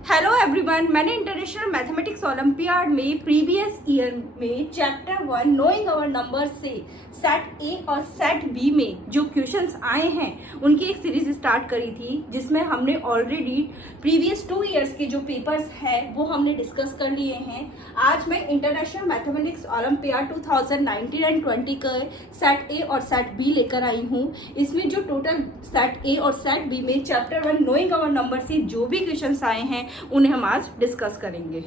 Hello everyone, मैंने international mathematics olympiad में previous year में चैप्टर 1 नोइंग आवर नंबर से सेट ए और सेट बी में जो क्वेश्चंस आए हैं उनकी एक सीरीज स्टार्ट करी थी, जिसमें हमने ऑलरेडी प्रीवियस 2 इयर्स के जो पेपर्स हैं वो हमने डिस्कस कर लिए हैं। आज मैं इंटरनेशनल मैथमेटिक्स ओलंपियाड 2019 एंड 20 का सेट ए और सेट बी लेकर आई हूँ। इसमें जो टोटल सेट ए और सेट बी में चैप्टर 1 नोइंग आवर नंबर से जो भी क्वेश्चंस आए हैं उन्हें हम आज डिस्कस करेंगे।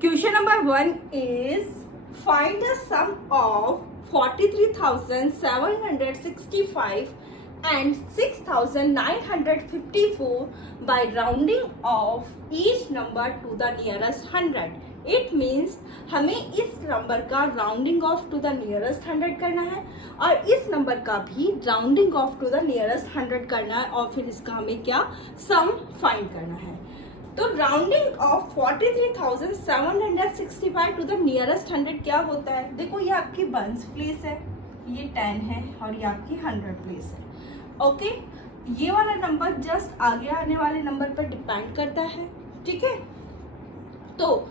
Question number 1 is find the sum of 43,765 and 6,954 by rounding off each number to the nearest 100. It means हमें इस नंबर का rounding off to the nearest 100 करना है और इस नंबर का भी rounding off to the nearest 100 करना है और फिर इसका हमें क्या सम फाइंड करना है। तो rounding off 43,765 to the nearest 100 क्या होता है? देखो, ये आपकी वंस प्लेस है, ये 10 है और ये आपकी 100 प्लेस है। ओके, ये वाला नंबर जस्ट आगे आने वाले नंबर पर डिपेंड करता है। ठीक है, तो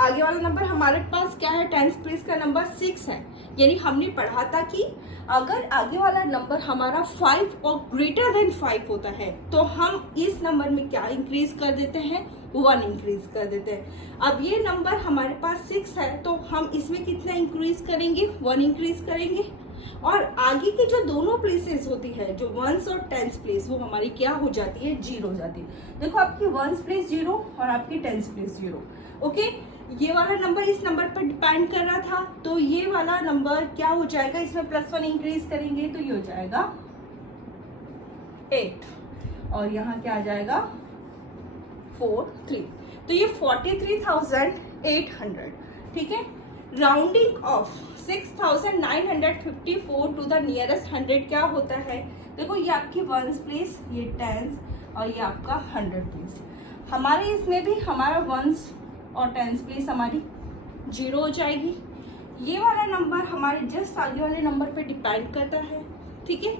आगे वाला नंबर हमारे पास क्या है? 10th प्लेस का नंबर 6 है। यानी हमने पढ़ा था कि अगर आगे वाला नंबर हमारा 5 और ग्रेटर देन 5 होता है तो हम इस नंबर में क्या इंक्रीज कर देते हैं? 1 इंक्रीज कर देते हैं। अब ये नंबर हमारे पास 6 है तो हम इसमें कितना इंक्रीज करेंगे? 1 इंक्रीज करेंगे। और आगे की जो दोनों प्लेसेस होती है, जो 1st और 10th प्लेस, वो हमारी क्या हो जाती है? 0 हो जाती है। देखो, आपकी 1st प्लेस 0 और आपकी 10th प्लेस 0। ओके, ये वाला नंबर इस नंबर पर डिपेंड कर रहा था तो ये वाला नंबर क्या हो जाएगा? इसमें +1 इंक्रीज करेंगे तो ये हो जाएगा 8 और यहाँ क्या आ जाएगा? 4 3। तो ये 43,800। ठीक है, rounding off 6,954 to the nearest 100 क्या होता है? देखो, ये आपकी 1st प्लेस, ये 10th और ये आपका 100 प्लेस। हमारे इसमें भी हमारा 1st और 10th प्लेस हमारी 0 हो जाएगी। ये वाला नंबर हमारे जस्ट आगे वाले नंबर पे डिपेंड करता है। ठीक है,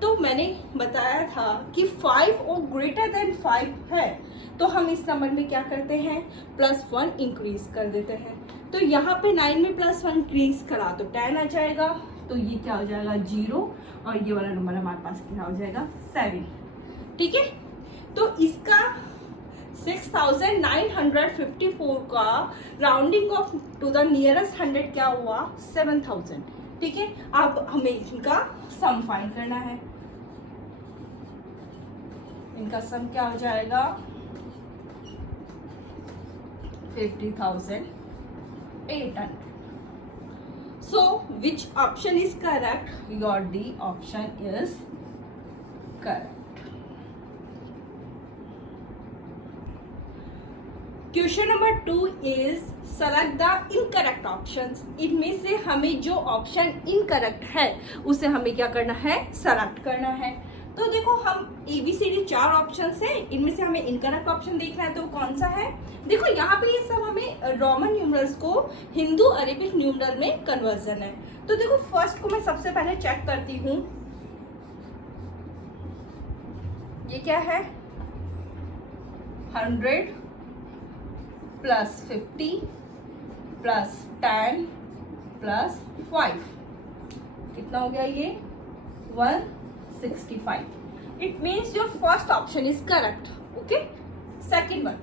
तो मैंने बताया था कि 5 और ग्रेटर देन 5 है तो हम इस नंबर में क्या करते हैं? +1 इंक्रीज कर देते हैं। तो यहाँ पे 9 में +1 इंक्रीज करा तो 10 आ जाएगा, तो ये क्या हो जाएगा? 0 और ये वाला नंबर हमारे पास क्या हो जाएगा? 7। ठीक है, तो इसका 6,954 का rounding off to the nearest 100 क्या हुआ? 7,000। ठीक है, अब हमें इनका सम फाइंड करना है। इनका सम क्या हो जाएगा? 50,800। So which option is correct? Your D option is correct. Question number 2 is select the incorrect options. इनमें से हमें जो ऑप्शन इनकरेक्ट है उसे हमें क्या करना है? सेलेक्ट करना है। तो देखो, हम ABCD 4 ऑप्शन है, इनमें से हमें इनकरेक्ट ऑप्शन देखना है तो कौन सा है? देखो, यहाँ पे ये सब हमें रोमन न्यूमरल्स को हिंदू अरेबिक न्यूमरल में कन्वर्जन है। तो देखो, फर्स्ट को मैं सबसे पहले चेक करती हूँ। ये क्या है? 100 +50 +10 +5 कितना हो गया? ये 165। It means your first option is correct. Okay, second one,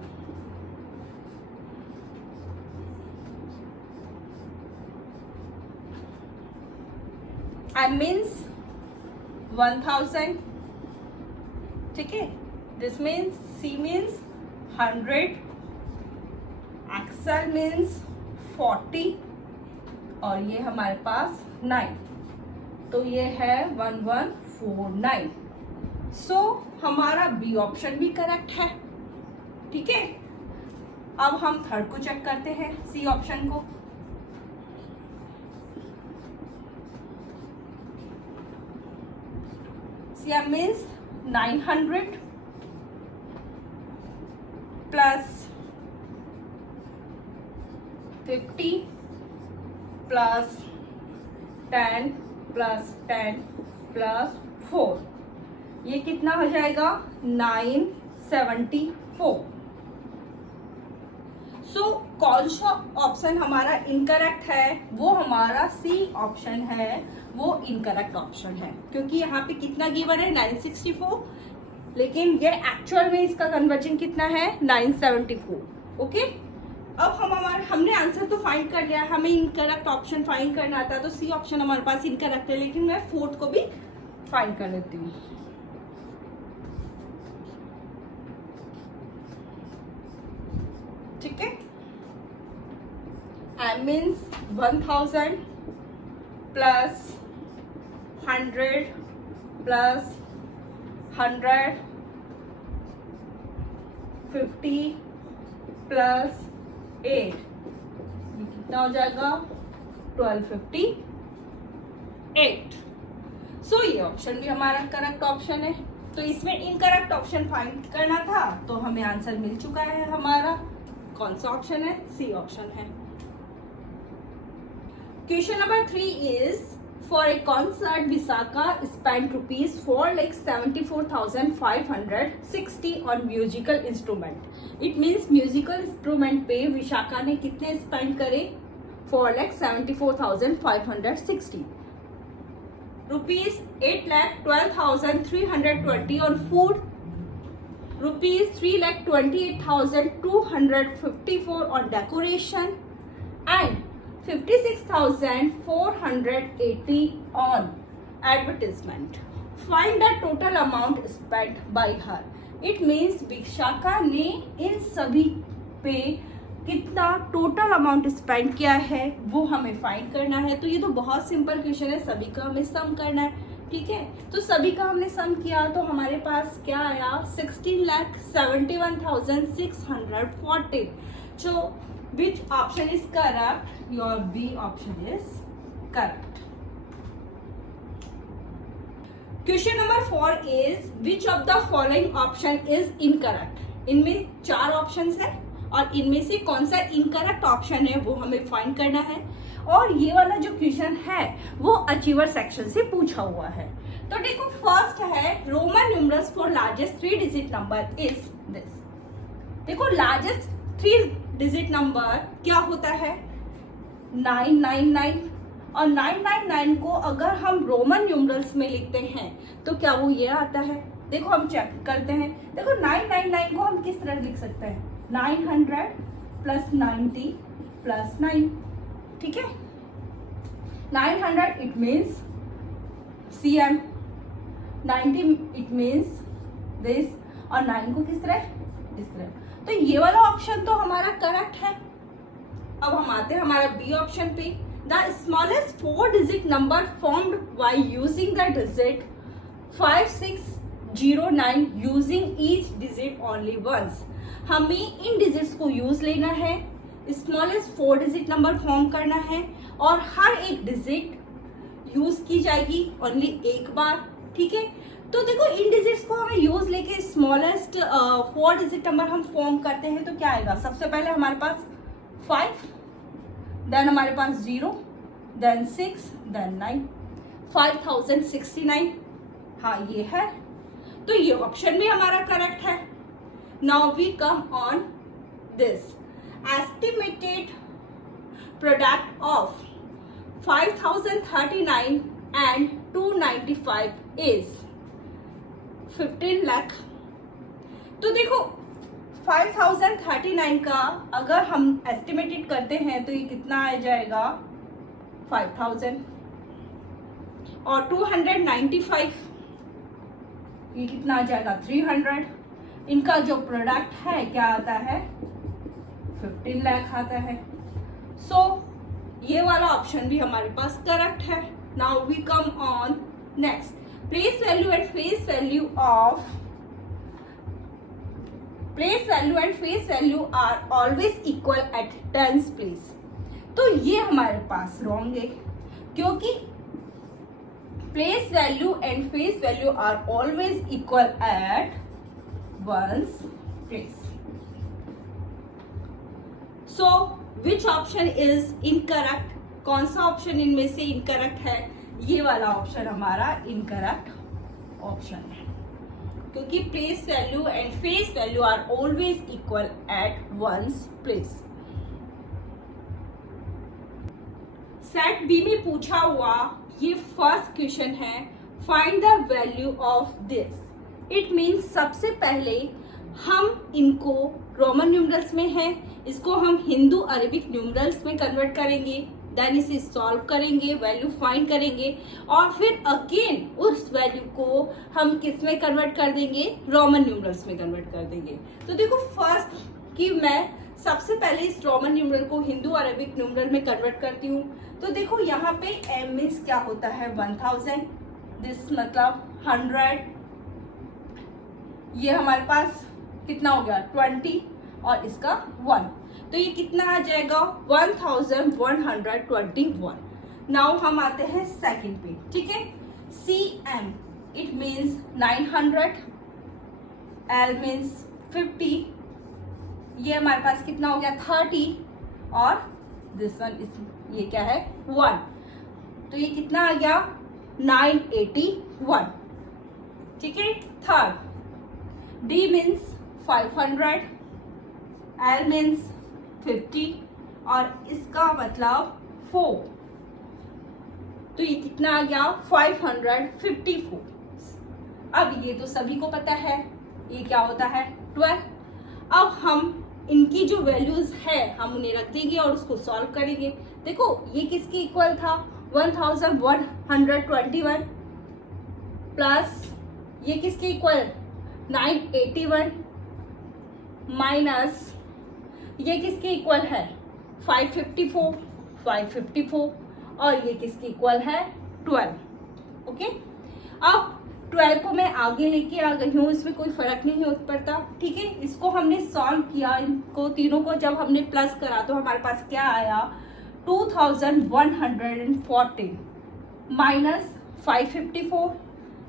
I means 1000। ठीक है, this means C means 100, XL means 40 और ये हमारे पास 9, तो ये है 1149। सो हमारा बी ऑप्शन भी करेक्ट है। ठीक है, अब हम थर्ड को चेक करते हैं, सी ऑप्शन को। सी मीन्स 900 +50 +10 +10 +4, ये कितना हो जाएगा? 9 74। सो कौन सा ऑप्शन हमारा इनकरेक्ट है? वो हमारा सी ऑप्शन है, वो इनकरेक्ट ऑप्शन है, क्योंकि यहाँ पे कितना गिवन है 964, लेकिन ये एक्चुअल में इसका कन्वर्जन कितना है 974। ओके, अब हमने आंसर तो फाइंड कर लिया, हमें इनकरेक्ट ऑप्शन फाइंड करना था, तो सी ऑप्शन हमारे पास इनकरेक्ट है, लेकिन मैं फोर्थ को भी फाइंड कर लेती हूँ। ठीक है, I means 1000 plus 100 plus 100 50 plus 8, ये कितना हो जाएगा 1258। सो ये ऑप्शन भी हमारा करेक्ट ऑप्शन है। तो इसमें इनकरेक्ट ऑप्शन फाइंड करना था, तो हमें आंसर मिल चुका है। हमारा कौन सा ऑप्शन है? सी ऑप्शन है। Question number 3 is for a concert Vishakha spend ₹74,560 on musical instrument. It means musical instrument पे विशाखा ने कितने स्पेंड करे? ₹4,74,560। ₹8,12,320 on food, ₹3,28,254 on decoration, and ₹56,480 on advertisement. Find the total amount spent by her. It means Vishakha ने इन सभी पे कितना total amount spend किया है वो हमें फाइंड करना है। तो ये तो बहुत सिंपल क्वेश्चन है, सभी का हमें सम करना है। ठीक है, तो सभी का हमने सम किया तो हमारे पास क्या आया? 16,71,640। सो which option is correct? Your B option is correct. Question number 4 is which of the following option is incorrect? इनमें 4 ऑप्शंस है और इनमें से कौन सा इनकरेक्ट ऑप्शन है वो हमें फाइंड करना है। और ये वाला जो क्वेश्चन है वो अचीवर सेक्शन से पूछा हुआ है। तो देखो, फर्स्ट है Roman numerals for largest 3 digit number is this. देखो, लार्जेस्ट 3 डिजिट नंबर क्या होता है? 999। और 999 को अगर हम रोमन न्यूमरल्स में लिखते हैं तो क्या वो ये आता है? देखो, हम चेक करते हैं। देखो, 999 को हम किस तरह लिख सकते हैं? 900 प्लस 90 प्लस 9। ठीक है, 900 it means CM, 90 it means this, और 9 को किस तरह? इस तरह। तो ये वाला ऑप्शन तो हमारा करेक्ट है। अब हम आते हैं हमारा बी ऑप्शन पे। The smallest 4 digit number formed by using the digit 5609 using each digit only once. हमें इन डिजिट्स को यूज लेना है, स्मॉलेस्ट 4 डिजिट नंबर फॉर्म करना है और हर एक डिजिट यूज की जाएगी ओनली एक बार। ठीक है, तो देखो, इन डिजिट्स को हमें यूज लेके स्मॉलेस्ट 4 डिजिट नंबर हम फॉर्म करते हैं तो क्या आएगा? सबसे पहले हमारे पास 5, देन हमारे पास 0, देन 6, देन 9, 5069। हाँ, ये है। तो ये ऑप्शन भी हमारा करेक्ट है। Now we come on this estimated product of 5039 and 295 is 15 lakh. तो देखो, 5039 का अगर हम एस्टिमेटेड करते हैं तो ये कितना आ जाएगा? 5000। और 295 ये कितना आ जाएगा? 300। इनका जो प्रोडक्ट है क्या आता है? 15 लाख आता है। सो ये वाला ऑप्शन भी हमारे पास करेक्ट है। Now we come on next. Place value and face value of place value and face value are always equal at tens place. तो ये हमारे पास रॉन्ग है, क्योंकि place value and face value are always equal at ones place. So which option is incorrect? कौन सा option इनमें से इनकरेक्ट है? ये वाला ऑप्शन हमारा इनकरेक्ट ऑप्शन है, क्योंकि place value and face value are always equal at ones place. Set B में पूछा हुआ ये फर्स्ट क्वेश्चन है, find the value of this. It means सबसे पहले हम इनको रोमन न्यूमरल्स में है, इसको हम हिंदू अरेबिक न्यूमरल्स में कन्वर्ट करेंगे, देन इसे सॉल्व करेंगे, वैल्यू फाइंड करेंगे और फिर अगेन उस वैल्यू को हम किस में कन्वर्ट कर देंगे, रोमन न्यूमरल्स में कन्वर्ट कर देंगे। तो देखो फर्स्ट कि मैं सबसे पहले इस रोमन न्यूमरल को हिंदू अरेबिक न्यूमरल में कन्वर्ट करती हूँ। तो देखो यहाँ पे एम मीन्स क्या होता है 1000, दिस मतलब 100, ये हमारे पास कितना हो गया 20 और इसका 1, तो ये कितना आ जाएगा 1121। नाउ हम आते हैं सेकंड पे, ठीक है। C M it means 900, L means 50, ये हमारे पास कितना हो गया 30 और दिस वन ये क्या है 1, तो ये कितना आ गया 981, ठीक है। Third D means 500, L means 50 और इसका मतलब 4, तो ये कितना आ गया 554। अब ये तो सभी को पता है ये क्या होता है 12। अब हम इनकी जो वैल्यूज है हम उन्हें रख देंगे और उसको सॉल्व करेंगे। देखो ये किसके इक्वल था 1121 प्लस ये किसके इक्वल 981 माइनस ये किसके इक्वल है 554 और ये किसके इक्वल है 12। ओके, अब 12 को मैं आगे लेके आ गई हूँ, इसमें कोई फर्क नहीं हो पड़ता, ठीक है। इसको हमने सॉल्व किया, इनको तीनों को जब हमने प्लस करा तो हमारे पास क्या आया 2114 माइनस 554,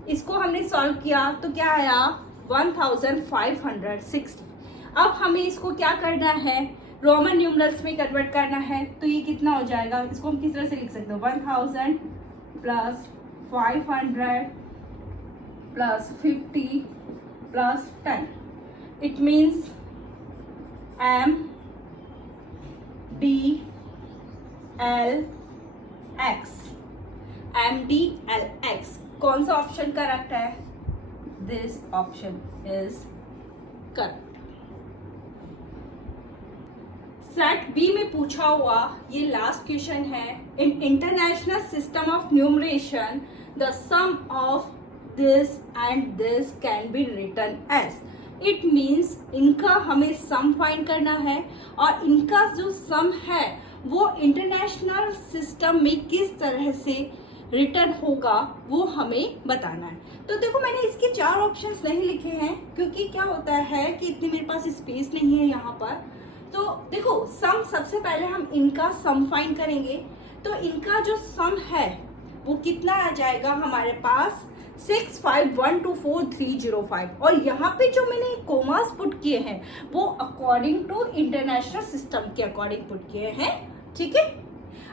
इसको हमने सॉल्व किया तो क्या आया 1560। अब हमें इसको क्या करना है रोमन न्यूमरल्स में कन्वर्ट करना है, तो ये कितना हो जाएगा, इसको हम किस तरह से लिख सकते हो 1000 plus 500 plus 50 plus 10, it means M D L X, M D L X. कौन सा ऑप्शन करेक्ट है, this option is correct. Set B में पूछा हुआ ये लास्ट क्वेश्चन है, in international system of numeration the sum of this and this can be written as. It means इनका हमें सम फाइंड करना है और इनका जो सम है वो इंटरनेशनल सिस्टम में किस तरह से रिटर्न होगा वो हमें बताना है। तो देखो मैंने इसके 4 ऑप्शंस नहीं लिखे हैं क्योंकि क्या होता है कि इतनी मेरे पास स्पेस नहीं है यहाँ पर। तो देखो सम, सबसे पहले हम इनका सम फाइंड करेंगे, तो इनका जो सम है वो कितना आ जाएगा हमारे पास 65124305 और यहाँ पे जो मैंने कोमास पुट किए हैं वो अकॉर्डिंग टू इंटरनेशनल सिस्टम के अकॉर्डिंग पुट किए हैं, ठीक है।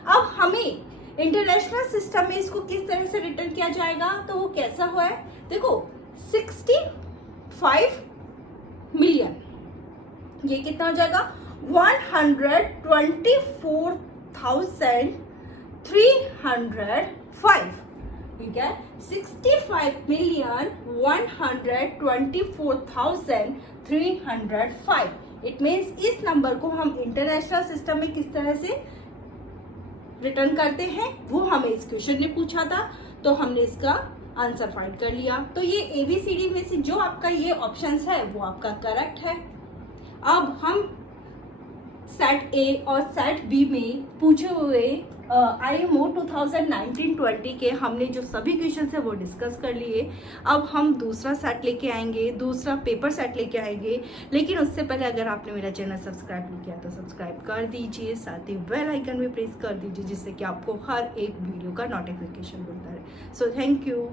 अब हमें इंटरनेशनल सिस्टम में इसको किस तरह से रिटर्न किया जाएगा, तो वो कैसा हुआ है देखो 65 मिलियन, ये कितना हो जाएगा 124,305, ठीक है 65,124,305। इट मीन्स इस नंबर को हम इंटरनेशनल सिस्टम में किस तरह से रिटर्न करते हैं वो हमें इस क्वेश्चन ने पूछा था, तो हमने इसका आंसर फाइंड कर लिया। तो ये ABCD में से जो आपका ये ऑप्शंस है वो आपका करेक्ट है। अब हम सेट ए और सेट बी में पूछे हुए IMO 2019-20 के हमने जो सभी क्वेश्चन है वो डिस्कस कर लिए। अब हम दूसरा सेट लेके आएंगे, दूसरा पेपर सेट लेके आएंगे, लेकिन उससे पहले अगर आपने मेरा चैनल सब्सक्राइब नहीं किया तो सब्सक्राइब कर दीजिए, साथ ही बेल आइकन भी प्रेस कर दीजिए जिससे कि आपको हर एक वीडियो का नोटिफिकेशन मिलता है। So thank you.